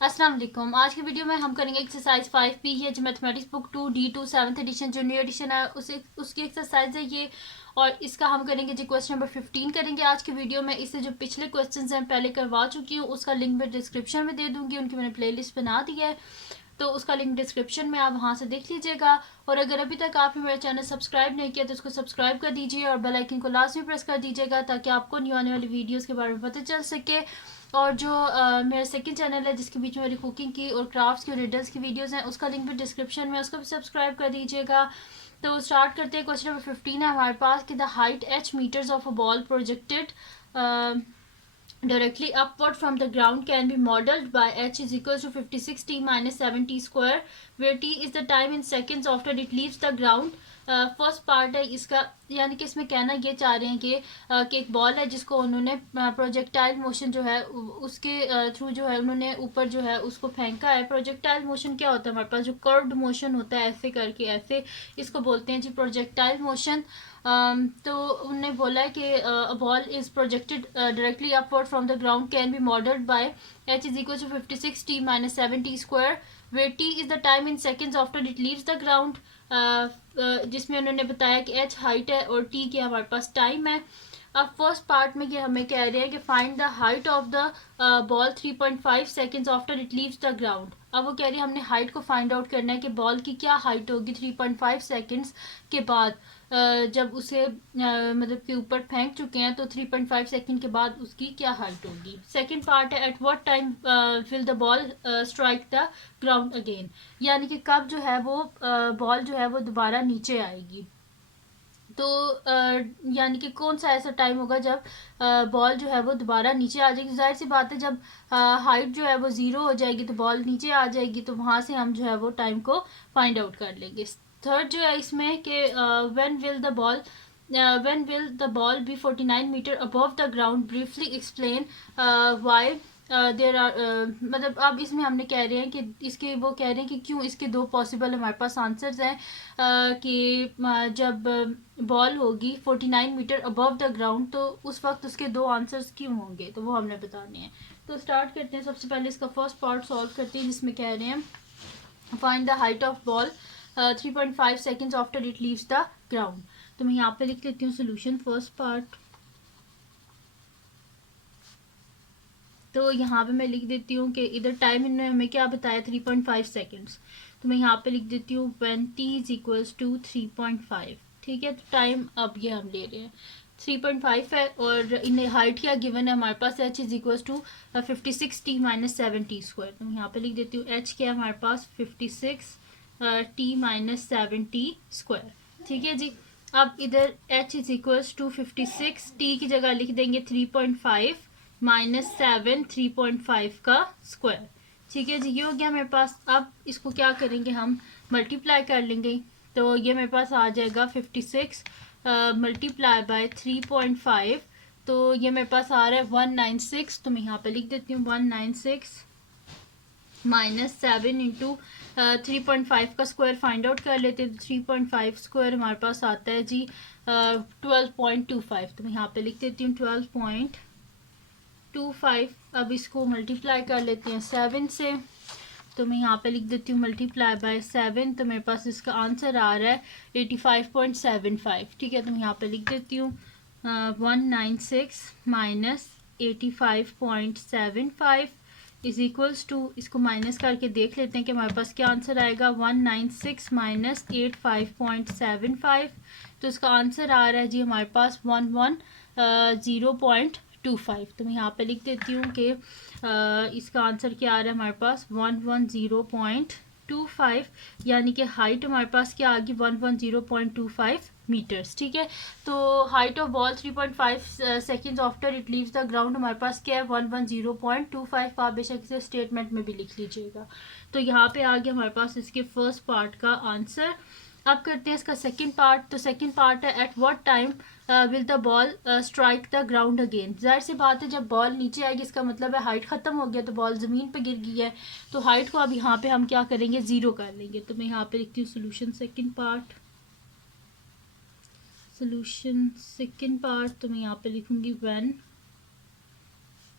अस्सलाम वालेकुम। आज की वीडियो में हम करेंगे एक्सरसाइज 5 पी है जो mathematics book 2D2 7th edition जो न्यू एडिशन है उसकी एक्सरसाइज है ये। और इसका हम करेंगे जी क्वेश्चन नंबर 15 करेंगे आज की वीडियो में। इससे जो पिछले क्वेश्चंस हैं पहले करवा चुकी हूँ, उसका लिंक मैं डिस्क्रिप्शन में दे दूंगी। उनकी मैंने प्लेलिस्ट बना दी है, तो उसका लिंक डिस्क्रिप्शन में आप वहाँ से देख लीजिएगा। और अगर अभी तक आपने मेरा चैनल सब्सक्राइब नहीं किया तो उसको सब्सक्राइब कर दीजिए और बेल आइकन को लास्ट में प्रेस कर दीजिएगा ताकि आपको न्यू आने वाली वीडियोस के बारे में पता चल सके। और जो मेरा सेकंड चैनल है जिसके बीच में मेरी कुकिंग की और क्राफ्ट्स की और रिडल्स की वीडियोस हैं, उसका लिंक भी डिस्क्रिप्शन में, उसको भी सब्सक्राइब कर दीजिएगा। तो स्टार्ट करते हैं। क्वेश्चन नंबर 15 है हमारे पास कि the height h metres of a ball projected directly upward from the ground can be modeled by h is equals to 56t minus 7t square, where t is the time in seconds after it leaves the ground. First part है इसका, यानी कि इसमें कहना ये चाह रहे हैं कि एक बॉल है जिसको उन्होंने प्रोजेक्टाइल मोशन जो है उसके थ्रू जो है उन्होंने ऊपर जो है उसको फेंका है। प्रोजेक्टाइल मोशन क्या होता है, हमारे पास जो कर्व्ड मोशन होता है ऐसे करके, ऐसे इसको बोलते हैं जी प्रोजेक्टाइल मोशन। तो उन्होंने बोला है कि ball is projected directly upward from the ground can be modelled by h is equal to 56t minus 7t square, where t is the time in seconds after it leaves the ground. जिसमें उन्होंने बताया कि h height है और t क्या हमारे पास time है। अब फर्स्ट पार्ट में ये हमें कह रहे हैं कि find the height of the ball 3.5 seconds after it leaves the ground. अब वो कह रही है हमने हाइट को फाइंड आउट करना है कि बॉल की क्या हाइट होगी 3.5 सेकेंड्स के बाद। जब उसे मतलब के ऊपर फेंक चुके हैं तो 3.5 सेकेंड के बाद उसकी क्या हाइट होगी। सेकेंड पार्ट है at what time will the ball strike the ground again, यानी कि कब जो है वो बॉल जो है वो दोबारा नीचे आएगी। तो यानी कि कौन सा ऐसा टाइम होगा जब बॉल जो है वो दोबारा नीचे आ जाएगी। जाहिर सी बात है जब हाइट जो है वो ज़ीरो हो जाएगी तो बॉल नीचे आ जाएगी, तो वहाँ से हम जो है वो टाइम को फाइंड आउट कर लेंगे। थर्ड जो है इसमें कि when will the ball be 49 meter above the ground, briefly explain why there are मतलब अब इसमें हमने कह रहे हैं कि इसके वो कह रहे हैं कि क्यों इसके दो पॉसिबल हमारे पास आंसर्स हैं कि जब बॉल होगी 49 मीटर अबव द ग्राउंड तो उस वक्त उसके दो आंसर्स क्यों होंगे, तो वो हमने बताने हैं। तो स्टार्ट करते हैं। सबसे पहले इसका फर्स्ट पार्ट सॉल्व करते हैं जिसमें कह रहे हैं find the height of ball 3.5 seconds after it leaves the ground. तो मैं यहाँ पे लिख लेती हूँ सोल्यूशन फर्स्ट पार्ट। तो यहाँ पे मैं लिख देती हूँ कि इधर टाइम इन्होंने हमें क्या बताया 3.5 सेकेंड्स, तो मैं यहाँ पे लिख देती हूँ when t is equals to 3.5। ठीक है, तो टाइम अब ये हम ले रहे हैं 3.5 है और इन हाइट क्या गिवन है हमारे पास h is equals to 56t minus 7t square. तो मैं यहाँ पे लिख देती हूँ h क्या है हमारे पास 56t माइनस 7t स्क्वायर। ठीक है जी, अब इधर h is equals to 56, t की जगह लिख देंगे 3.5 माइनस 7 3.5 का स्क्वायर। ठीक है जी, ये हो गया मेरे पास। अब इसको क्या करेंगे हम मल्टीप्लाई कर लेंगे, तो ये मेरे पास आ जाएगा 56 मल्टीप्लाई बाय 3.5, तो ये मेरे पास आ रहा है 196। तो मैं यहाँ पे लिख देती हूँ 196 माइनस 7 इंटू 3.5 का स्क्वायर फाइंड आउट कर लेते हैं। तो 3.5 स्क्वायर हमारे पास आता है जी 12.25। तो मैं यहाँ पे लिख देती हूँ 12.25। अब इसको मल्टीप्लाई कर लेते हैं 7 से, तो मैं यहाँ पे लिख देती हूँ मल्टीप्लाई बाय 7, तो मेरे पास इसका आंसर आ रहा है 85.75। ठीक है, तो मैं यहाँ पे लिख देती हूँ 196 माइनस 85.75 इज इक्वल्स टू, इसको माइनस करके देख लेते हैं कि हमारे पास क्या आंसर आएगा 196 माइनस 85.75। तो इसका आंसर आ रहा है जी हमारे पास 110.25। तो मैं यहाँ पे लिख देती हूँ कि इसका आंसर क्या आ रहा है हमारे पास 110.25, यानी कि हाइट हमारे पास क्या आ गई 110.25 मीटर्स। ठीक है, तो height of ball 3.5 seconds after it leaves the ground हमारे पास क्या है 110.25। आप बेशक इसे स्टेटमेंट में भी लिख लीजिएगा। तो यहाँ पे आ गया हमारे पास इसके फर्स्ट पार्ट का आंसर। अब करते हैं इसका सेकंड पार्ट। तो सेकंड पार्ट है at what time will the ball strike the ground again. जाहिर सी बात है जब बॉल नीचे आएगी इसका मतलब है हाइट ख़त्म हो गया, तो बॉल ज़मीन पे गिर गई है, तो हाइट को अब यहाँ पे हम क्या करेंगे ज़ीरो कर लेंगे। तो मैं यहाँ पे लिखती हूँ solution second part. Solution second part तो मैं यहाँ पे लिखूँगी when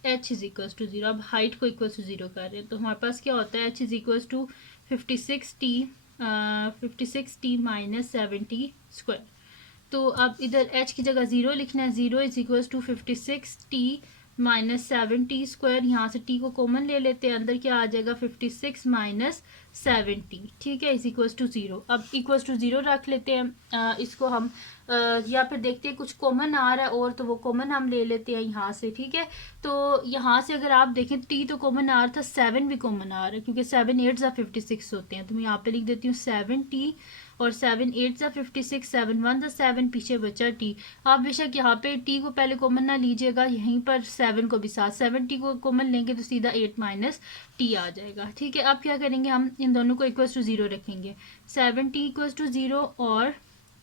H is equals to zero. अब हाइट को इक्वल्स टू ज़ीरो कर रहे हैं तो हमारे पास क्या होता है, H is equals to 56t minus 70 square. तो अब इधर h की जगह ज़ीरो लिखना है, zero is equals to 56t minus 70 square. यहाँ से t को कॉमन ले लेते हैं, अंदर क्या आ जाएगा 56 माइनस 70, ठीक है, इज इक्वल्स टू ज़ीरो। अब इक्वल्स टू ज़ीरो रख लेते हैं, इसको हम या फिर देखते हैं कुछ कॉमन आ रहा है और तो वो कॉमन हम ले लेते हैं यहाँ से, ठीक है। तो यहाँ से अगर आप देखें टी तो कॉमन आ रहा था, 7 भी कॉमन आ रहा है क्योंकि 7 8 ज़ा 56 होते हैं। तो मैं यहाँ पे लिख देती हूँ 7t और 7 8 ज़ा 56, 7 1 ज़ा 7, पीछे बचा टी। आप बेशक यहाँ पे टी को पहले कॉमन ना लीजिएगा, यहीं पर 7 को भी साथ, 7t को कॉमन लेंगे तो सीधा 8 माइनस टी आ जाएगा, ठीक है। अब क्या करेंगे, हम इन दोनों को इक्वल्स टू ज़ीरो रखेंगे, 7t इक्वल्स टू ज़ीरो और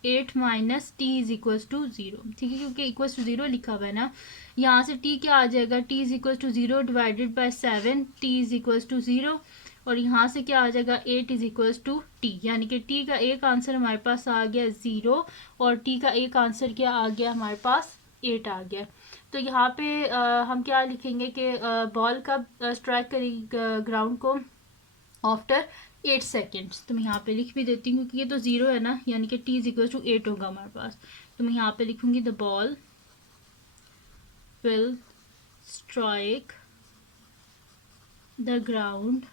8 minus T is equals to zero, ठीक है, क्योंकि इक्वल्स टू ज़ीरो लिखा हुआ है ना। यहाँ से t क्या आ जाएगा, t is equals to zero divided by 7, t is equals to zero, और यहाँ से क्या आ जाएगा 8 इज इक्वल्स टू टी, यानी कि t का एक आंसर हमारे पास आ गया 0 और t का एक आंसर क्या आ गया हमारे पास 8 आ गया। तो यहाँ पे हम क्या लिखेंगे कि बॉल कब स्ट्राइक करेगी ग्राउंड को, आफ्टर 8 सेकेंड्स। तो मैं यहाँ पे लिख भी देती हूँ क्योंकि ये तो ज़ीरो है ना, यानी कि t इज इक्वल टू 8 होगा हमारे पास। तो मैं यहाँ पे लिखूँगी the ball will strike the ground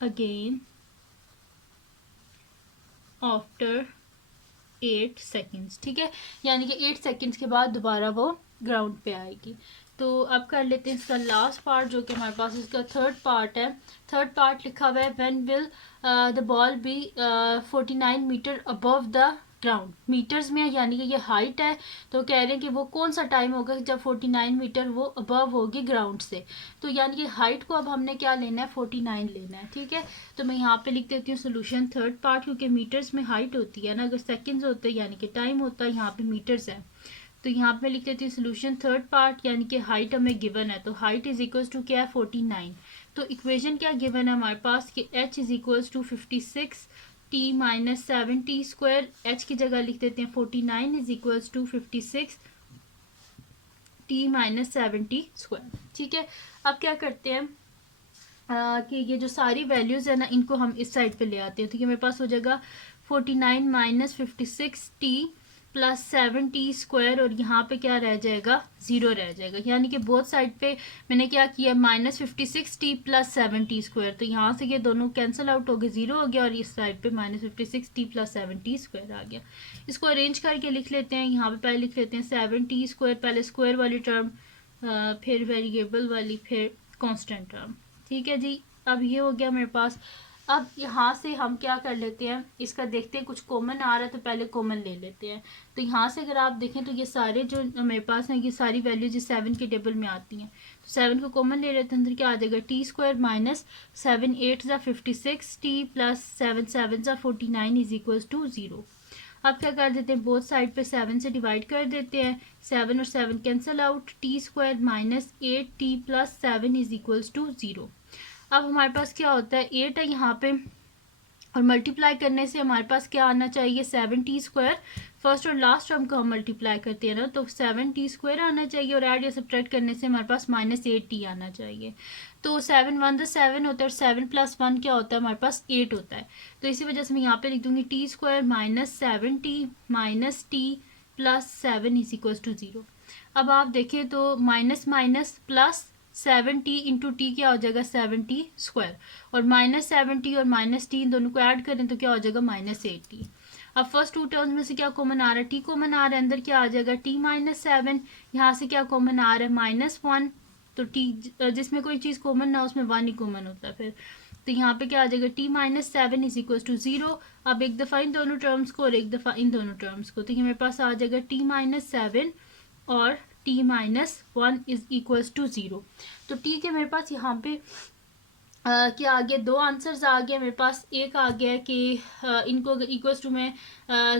again after 8 seconds, ठीक है, यानी कि 8 सेकेंड्स के बाद दोबारा वो ग्राउंड पे आएगी। तो अब कर लेते हैं इसका लास्ट पार्ट जो कि हमारे पास इसका थर्ड पार्ट है। थर्ड पार्ट लिखा हुआ है when will the ball be 49 metre above the ground, metres में, यानी कि ये हाइट है। तो कह रहे हैं कि वो कौन सा टाइम होगा जब 49 मीटर वो अबव होगी ग्राउंड से। तो यानी कि हाइट को अब हमने क्या लेना है, 49 लेना है, ठीक है। तो मैं यहाँ पे लिख देती हूँ सोल्यूशन थर्ड पार्ट, क्योंकि मीटर्स में हाइट होती है ना, अगर सेकेंड्स होते हैं यानी कि टाइम होता है, यहाँ पे मीटर्स है। तो यहाँ पे लिख देती हूँ सोल्यूशन थर्ड पार्ट, यानी कि हाइट हमें गिवन है, तो हाइट इज इक्वल्स टू क्या है 49। तो इक्वेशन क्या गिवन है हमारे पास कि h is equals to 56t minus 7t square, h की जगह लिख देते हैं 49 is equals to 56t minus 7t square, ठीक है। अब क्या करते हैं कि ये जो सारी वैल्यूज़ है ना इनको हम इस साइड पे ले आते हैं। तो ये मेरे पास हो जाएगा 49 minus 56t plus 7t square, और यहाँ पे क्या रह जाएगा 0 रह जाएगा, यानी कि बोथ साइड पे मैंने क्या किया minus 56t plus 7t square. तो यहाँ से ये दोनों कैंसिल आउट हो गए, 0 हो गया, और इस साइड पे minus 56t plus 7t square आ गया। इसको अरेंज करके लिख लेते हैं। यहाँ पे पहले लिख लेते हैं 7t स्क्वायर, पहले स्क्वायर वाली टर्म, फिर वेरिएबल वाली, फिर कॉन्स्टेंट टर्म, ठीक है जी। अब ये हो गया मेरे पास। अब यहाँ से हम क्या कर लेते हैं, इसका देखते हैं कुछ कॉमन आ रहा है तो पहले कॉमन ले लेते हैं। तो यहाँ से अगर आप देखें तो ये सारे जो मेरे पास हैं ये सारी वैल्यूज 7 के टेबल में आती हैं। तो 7 को कॉमन ले लेते हैं, अंदर क्या आ जाएगा टी स्क्वायर माइनस 7 8 ज़ा 56t प्लस 7 7 ज़ा 49 इज इक्वल्स टू 0। अब क्या कर देते हैं, बोथ साइड पे 7 से डिवाइड कर देते हैं, 7 और 7 cancel out, T square minus 8t plus 7 is equals to 0। अब हमारे पास क्या होता है 8 है यहाँ पे, और मल्टीप्लाई करने से हमारे पास क्या आना चाहिए 7t स्क्वायर। फर्स्ट और लास्ट टर्म को हम मल्टीप्लाई करते हैं ना, तो 7t स्क्वायर आना चाहिए, और ऐड या सब्ट्रैक्ट करने से हमारे पास माइनस 8t आना चाहिए। तो 7 1 द 7 होता है, और 7 प्लस 1 क्या होता है हमारे पास 8 होता है। तो इसी वजह से मैं यहाँ पे लिख दूंगी T square minus 7t minus T plus 7 is equal to 0। अब आप देखें तो minus minus plus 7t into T क्या हो जाएगा 7t स्क्वायर, और माइनस 7t और माइनस टी इन दोनों को ऐड करें तो क्या हो जाएगा माइनस 8t। अब फर्स्ट टू टर्म्स में से क्या कॉमन आ रहा है, टी कॉमन आ रहा है, अंदर क्या आ जाएगा t माइनस 7, यहाँ से क्या कॉमन आ रहा है माइनस 1। तो टी जिसमें कोई चीज़ कॉमन ना उसमें 1 ही कॉमन होता है फिर। तो यहाँ पे क्या आ जाएगा t minus 7 is equal to 0। अब एक दफ़ा इन दोनों टर्म्स को और एक दफ़ा इन दोनों टर्म्स को, तो ये मेरे पास आ जाएगा t माइनस 7 और t minus 1 is equals to 0। तो t के मेरे पास यहाँ पे क्या आ गया, दो आंसर्स आ गए मेरे पास। एक आ गया कि इनको अगर इक्वल्स टू मैं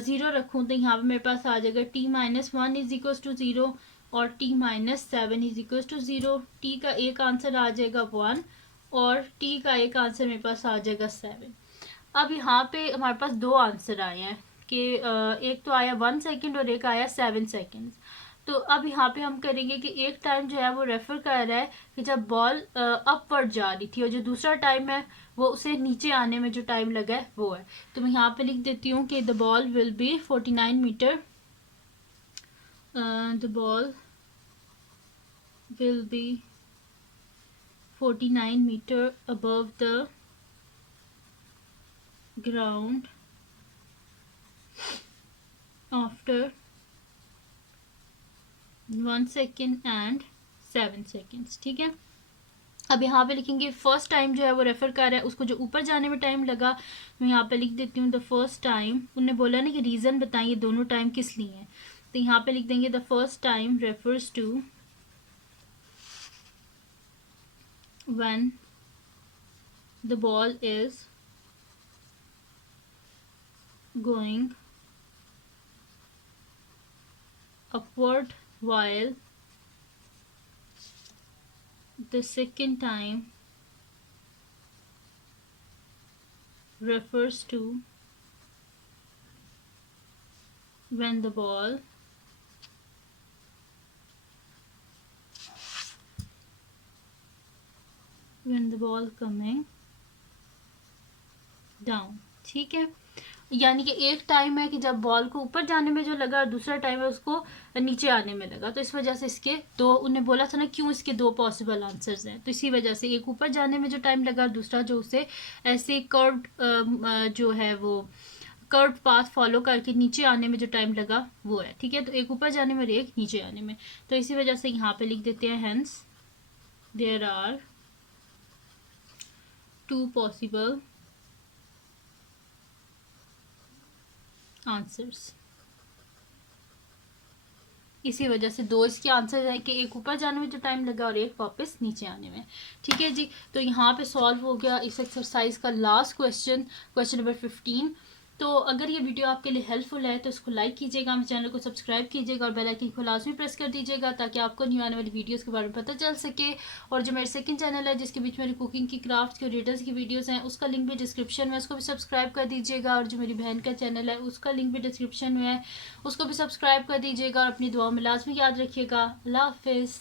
0 रखूँ तो यहाँ पे मेरे पास आ जाएगा t minus 1 is equals to 0 और t minus 7 is equals to 0। t का एक आंसर आ जाएगा 1 और t का एक आंसर मेरे पास आ जाएगा 7। अब यहाँ पे हमारे पास दो आंसर आए हैं कि एक तो आया 1 सेकेंड और एक आया 7 सेकेंड। तो अब यहाँ पे हम करेंगे कि एक टाइम जो है वो रेफर कर रहा है कि जब बॉल अपवर्ड जा रही थी, और जो दूसरा टाइम है वो उसे नीचे आने में जो टाइम लगा है वो है। तो मैं यहाँ पे लिख देती हूँ कि the ball will be 49 metre, the ball will be 49 meter above the ground after 1 second and 7 seconds। ठीक है, अब यहाँ पे लिखेंगे फर्स्ट टाइम जो है वो रेफर कर रहा है उसको जो ऊपर जाने में टाइम लगा। मैं यहाँ पे लिख देती हूँ द फर्स्ट टाइम, उन्होंने बोला ना कि रीज़न बताइए दोनों टाइम किस लिए हैं, तो यहाँ पे लिख देंगे the first time refers to when the ball is going upward, while the second time refers to when the ball coming down। ठीक है, यानी कि एक टाइम है कि जब बॉल को ऊपर जाने में जो लगा और दूसरा टाइम है उसको नीचे आने में लगा, तो इस वजह से इसके दो, उन्हें बोला था ना क्यों इसके दो पॉसिबल आंसर्स हैं, तो इसी वजह से एक ऊपर जाने में जो टाइम लगा और दूसरा जो उसे ऐसे कर्व जो है वो कर्व पाथ फॉलो करके नीचे आने में जो टाइम लगा वो है। ठीक है, तो एक ऊपर जाने में और एक नीचे आने में, तो इसी वजह से यहाँ पे लिख देते हैं hence there are two possible answers. इसी वजह से दो इसके आंसर है कि एक ऊपर जाने में जो टाइम लगा और एक वापस नीचे आने में। ठीक है जी, तो यहाँ पे सॉल्व हो गया इस एक्सरसाइज का लास्ट क्वेश्चन, क्वेश्चन नंबर 15। तो अगर ये वीडियो आपके लिए हेल्पफुल है तो इसको लाइक कीजिएगा, मेरे चैनल को सब्सक्राइब कीजिएगा और बेल आइकन को लाजमी प्रेस कर दीजिएगा ताकि आपको न्यू आने वाली वीडियोस के बारे में पता चल सके। और जो मेरे सेकंड चैनल है जिसके बीच मेरी कुकिंग की, क्राफ्ट की और रिडल्स की वीडियोस हैं, उसका लिंक भी डिस्क्रिप्शन में, उसको भी सब्सक्राइब कर दीजिएगा। और जो मेरी बहन का चैनल है उसका लिंक भी डिस्क्रिप्शन में है, उसको भी सब्सक्राइब कर दीजिएगा। और अपनी दुआ में लाजमी याद रखिएगा। अल्लाह हाफिज़।